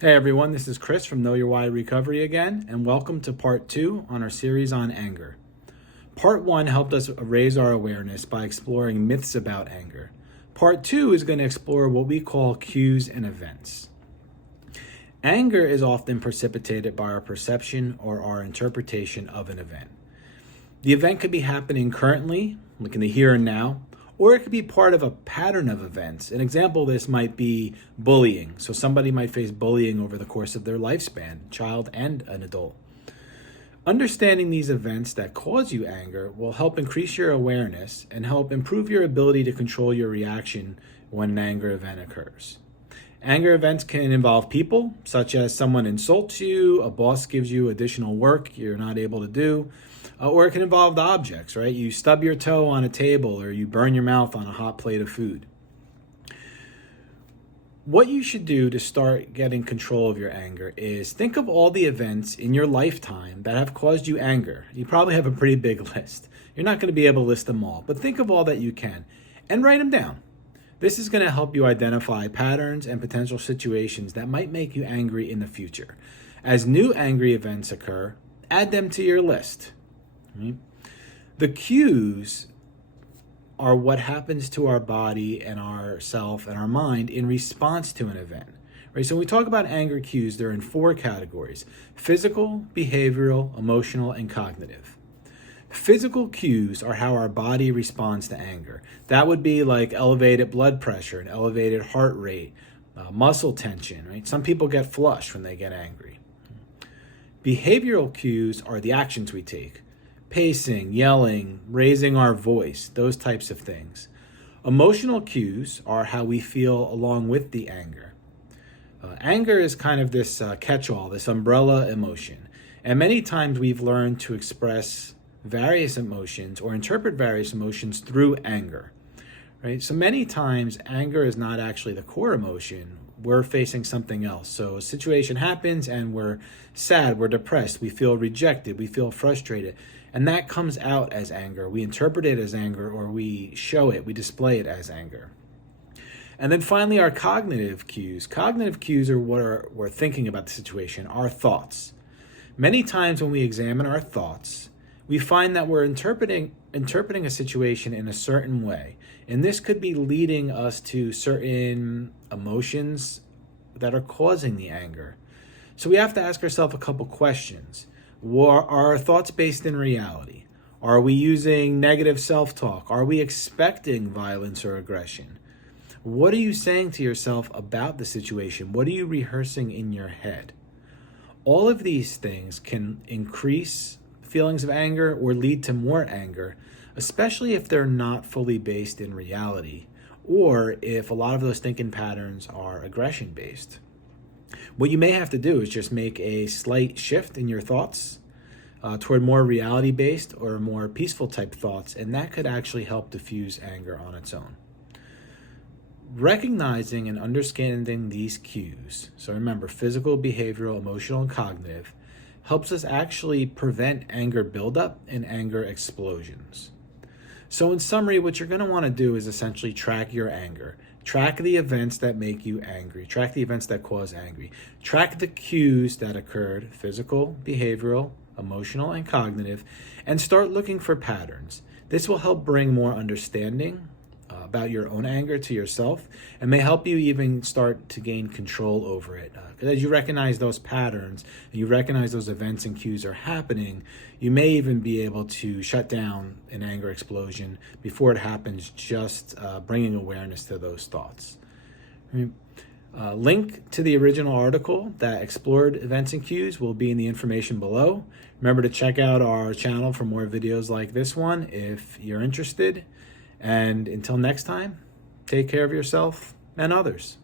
Hey everyone, this is Chris from Know Your Why Recovery again, and welcome to part 2 on our series on anger. Part 1 helped us raise our awareness by exploring myths about anger. Part 2 is going to explore what we call cues and events. Anger is often precipitated by our perception or our interpretation of an event. The event could be happening currently, like in the here and now, or it could be part of a pattern of events. An example of this might be bullying. So somebody might face bullying over the course of their lifespan, child and an adult. Understanding these events that cause you anger will help increase your awareness and help improve your ability to control your reaction when an anger event occurs. Anger events can involve people, such as someone insults you, a boss gives you additional work you're not able to do, or it can involve the objects, right? You stub your toe on a table or you burn your mouth on a hot plate of food. What you should do to start getting control of your anger is think of all the events in your lifetime that have caused you anger. You probably have a pretty big list. You're not going to be able to list them all, but think of all that you can and write them down. This is going to help you identify patterns and potential situations that might make you angry in the future. As new angry events occur, add them to your list. Right? The cues are what happens to our body and our self and our mind in response to an event. Right? So when we talk about anger cues, they're in 4 categories: physical, behavioral, emotional, and cognitive. Physical cues are how our body responds to anger. That would be like elevated blood pressure, an elevated heart rate, muscle tension, right? Some people get flushed when they get angry. Behavioral cues are the actions we take: pacing, yelling, raising our voice, those types of things. Emotional cues are how we feel along with the anger. Anger is kind of this catch-all, this umbrella emotion. And many times we've learned to express various emotions or interpret various emotions through anger, right? So many times anger is not actually the core emotion. We're facing something else. So a situation happens and we're sad, we're depressed, we feel rejected, we feel frustrated. And that comes out as anger. We interpret it as anger, or we show it, we display it as anger. And then finally, our cognitive cues. Cognitive cues are what we're thinking about the situation, our thoughts. Many times when we examine our thoughts, we find that we're interpreting a situation in a certain way. And this could be leading us to certain emotions that are causing the anger. So we have to ask ourselves a couple questions. Are our thoughts based in reality? Are we using negative self-talk? Are we expecting violence or aggression? What are you saying to yourself about the situation? What are you rehearsing in your head? All of these things can increase feelings of anger or lead to more anger, especially if they're not fully based in reality, or if a lot of those thinking patterns are aggression-based. What you may have to do is just make a slight shift in your thoughts toward more reality-based or more peaceful type thoughts, and that could actually help diffuse anger on its own. Recognizing and understanding these cues, so remember, physical, behavioral, emotional, and cognitive, helps us actually prevent anger buildup and anger explosions. So in summary, what you're going to want to do is essentially track your anger. Track the events that make you angry. Track the events that cause angry. Track the cues that occurred, physical, behavioral, emotional, and cognitive, and start looking for patterns. This will help bring more understanding about your own anger to yourself, and may help you even start to gain control over it. As you recognize those patterns, and you recognize those events and cues are happening, you may even be able to shut down an anger explosion before it happens, just bringing awareness to those thoughts. Link to the original article that explored events and cues will be in the information below. Remember to check out our channel for more videos like this one if you're interested. And until next time, take care of yourself and others.